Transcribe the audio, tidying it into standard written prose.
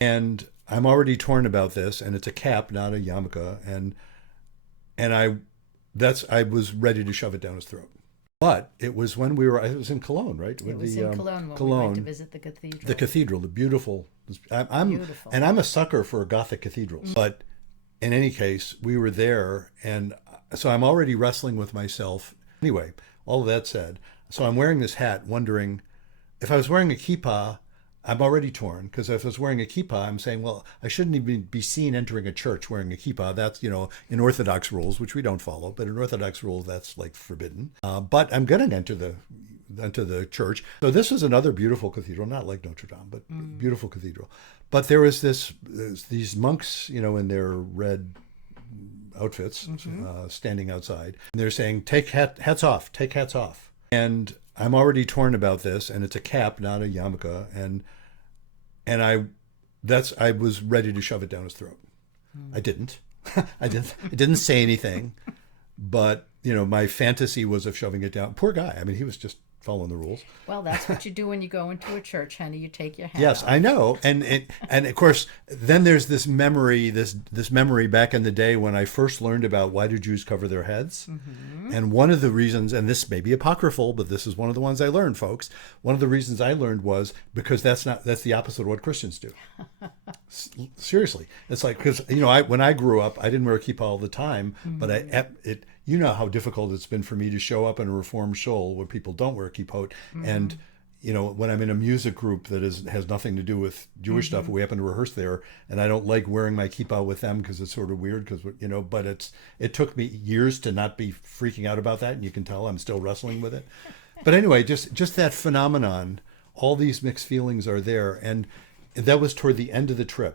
And I'm already torn about this, and it's a cap, not a yarmulke, and I was ready to shove it down his throat. But it was when it was in Cologne, right? It was in Cologne when we went to Cologne, visit the cathedral. the cathedral, the beautiful. Beautiful. And I'm a sucker for Gothic cathedrals. But in any case, we were there, and so I'm already wrestling with myself. Anyway, all of that said, so I'm wearing this hat, wondering if I was wearing a kippah. I'm already torn because if I was wearing a kippah, I'm saying, well, I shouldn't even be seen entering a church wearing a kippah. That's, in Orthodox rules, which we don't follow, but in Orthodox rules, that's like forbidden. But I'm going to enter the church. So this is another beautiful cathedral, not like Notre Dame, but beautiful cathedral. But there was these monks, in their red outfits, standing outside. And they're saying, take hats off, take hats off. And I'm already torn about this, and it's a cap, not a yarmulke, and I was ready to shove it down his throat. I didn't. I didn't say anything, but my fantasy was of shoving it down. Poor guy. I mean, he was just following the rules. Well, that's what you do when you go into a church, honey. You take your hat Yes, off. I know. And of course, then there's this memory, this memory back in the day when I first learned about why do Jews cover their heads. And one of the reasons, and this may be apocryphal, but this is one of the ones I learned, folks. One of the reasons I learned was because that's the opposite of what Christians do. Seriously. It's like, because, when I grew up, I didn't wear a kippah all the time, but you know how difficult it's been for me to show up in a Reformed shul where people don't wear kippot. And, when I'm in a music group that has nothing to do with Jewish stuff, we happen to rehearse there, and I don't like wearing my kippah with them because it's sort of weird, but it took me years to not be freaking out about that, and you can tell I'm still wrestling with it. But anyway, just that phenomenon, all these mixed feelings are there, and that was toward the end of the trip.